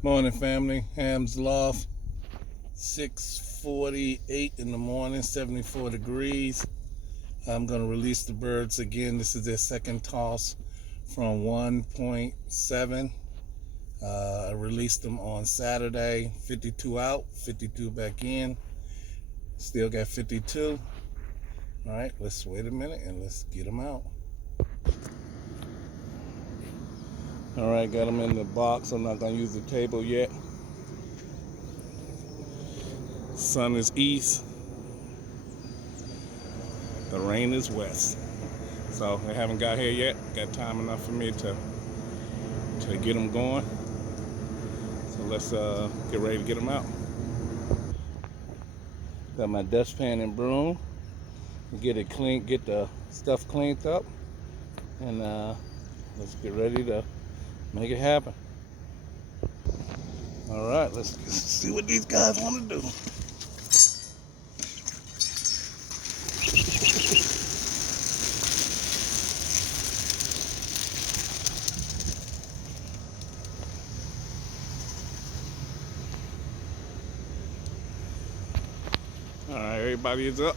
Morning, family. Ham's Loft, 6:48 in the morning, 74 degrees. I'm going to release the birds again. This is their second toss from 1.7. I released them on Saturday, 52 out, 52 back in. Still got 52. All right, let's wait a minute and let's get them out. All right, got them in the box. I'm not going to use the table yet. Sun is east. The rain is west. So they haven't got here yet. Got time enough for me to get them going. So let's get ready to get them out. Got my dustpan and broom. Get it clean, get the stuff cleaned up, and let's get ready to make it happen. All right, let's see what these guys want to do. All right, everybody is up.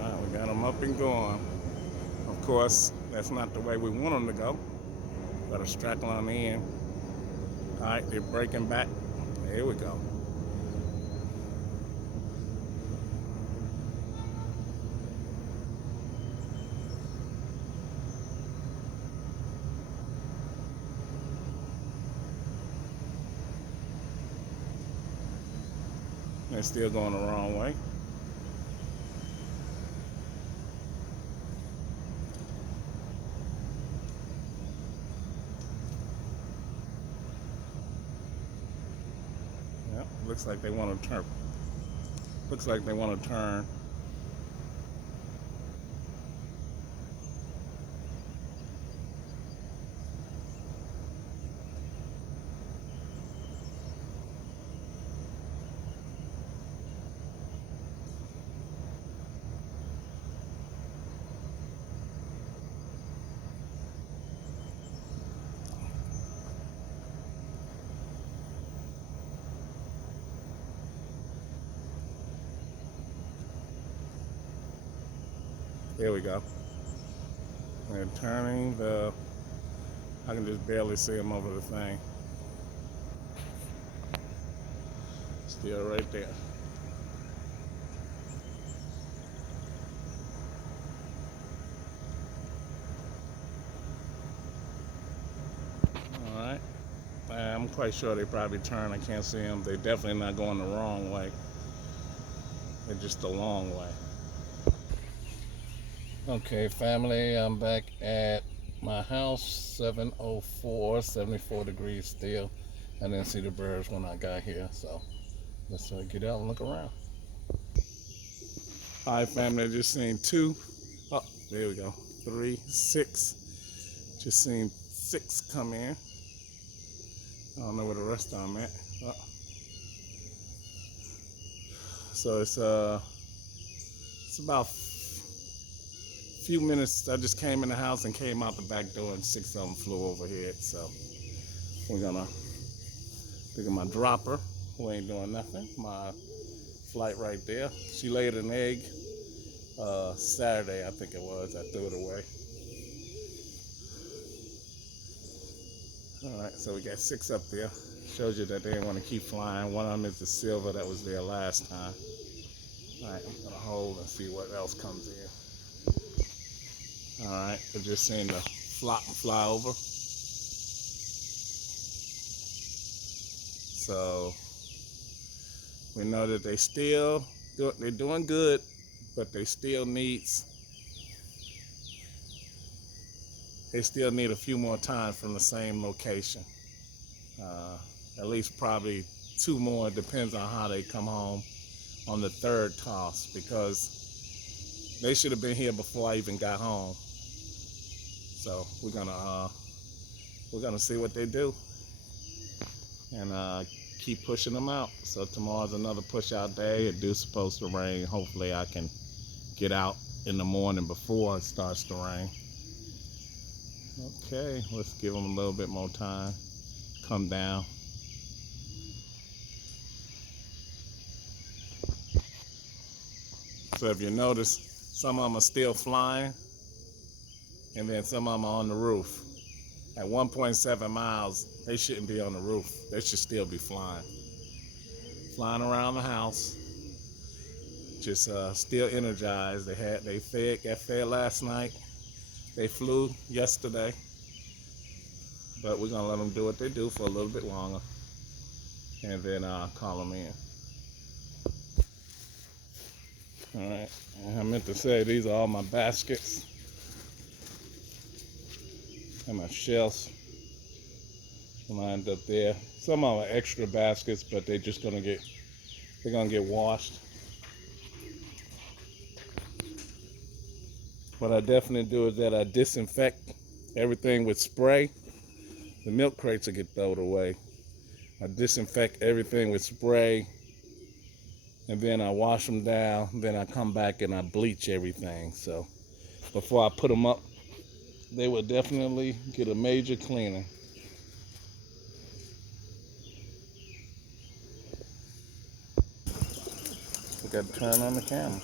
All right, we got them up and going. Of course, that's not the way we want them to go. Got a strackle on the end. All right, they're breaking back. Here we go. They're still going the wrong way. Yep, looks like they want to turn. Looks like they want to turn. There we go. They're turning the. I can just barely see them over the thing. Still right there. All right. I'm quite sure they probably turn. I can't see them. They're definitely not going the wrong way. They're just the long way. Okay, family, I'm back at my house, 7:04, 74 degrees still. I didn't see the birds when I got here, so let's get out and look around. All right, family, I just seen two. Oh, there we go. 3, 6. Just seen 6 come in. I don't know where the rest of them at. Oh. So it's about a few minutes. I just came in the house and came out the back door, and 6 of them flew overhead. So we're gonna look at my dropper, who ain't doing nothing. My flight right there. She laid an egg Saturday, I think it was. I threw it away. All right, so we got 6 up there. Shows you that they didn't want to keep flying. One of them is the silver that was there last time. All right, I'm gonna hold and see what else comes in. All right, we're just seeing the flop and fly over. So we know that they're doing good, but they still need a few more times from the same location. Uh, at least probably two more. Depends on how they come home on the third toss, because they should have been here before I even got home. So we're gonna see what they do and keep pushing them out. So tomorrow's another push out day. It do supposed to rain. Hopefully I can get out in the morning before it starts to rain. Okay, let's give them a little bit more time. Come down. So if you notice, some of them are still flying, and then some of them are on the roof. At 1.7 miles, they shouldn't be on the roof. They should still be flying. Flying around the house, just still energized. Got fed last night. They flew yesterday, but we're gonna let them do what they do for a little bit longer, and then call them in. All right, and I meant to say these are all my baskets and my shelves lined up there. Some of them are extra baskets, but they're gonna get washed. What I definitely do is that I disinfect everything with spray. The milk crates will get thrown away. I disinfect everything with spray, and then I wash them down. Then I come back and I bleach everything. So before I put them up, they will definitely get a major cleaning. I got to turn on the camera.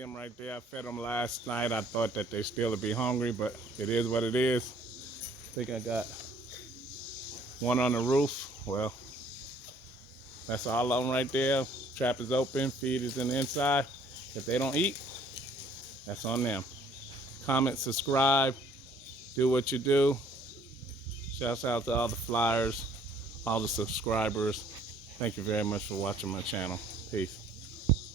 see them right there. I fed them last night. I thought that they still would be hungry, but it is what it is. I think I got one on the roof. Well, that's all of them right there. Trap is open, feed is in the inside. If they don't eat, that's on them. Comment, subscribe, do what you do. Shouts out to all the flyers, all the subscribers. Thank you very much for watching my channel. Peace.